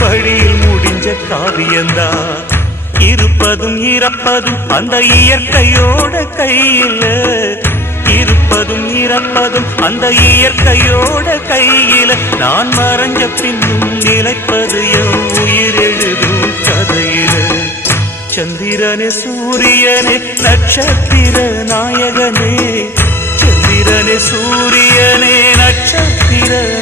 வழியில் முடிஞ்ச காவியந்தான். இருப்பதும் இறப்பதும் அந்த இயற்கையோட கையில, இருப்பதும் இறப்பதும் அந்த இயற்கையோட கையில. நான் மறைஞ்ச பின்னும் நிலைப்பது என் உயிர் எழுதும் கதையில. சந்திரனே சூரியனே நட்சத்திர நாயகனே, சந்திரனே சூரியனே நட்சத்திர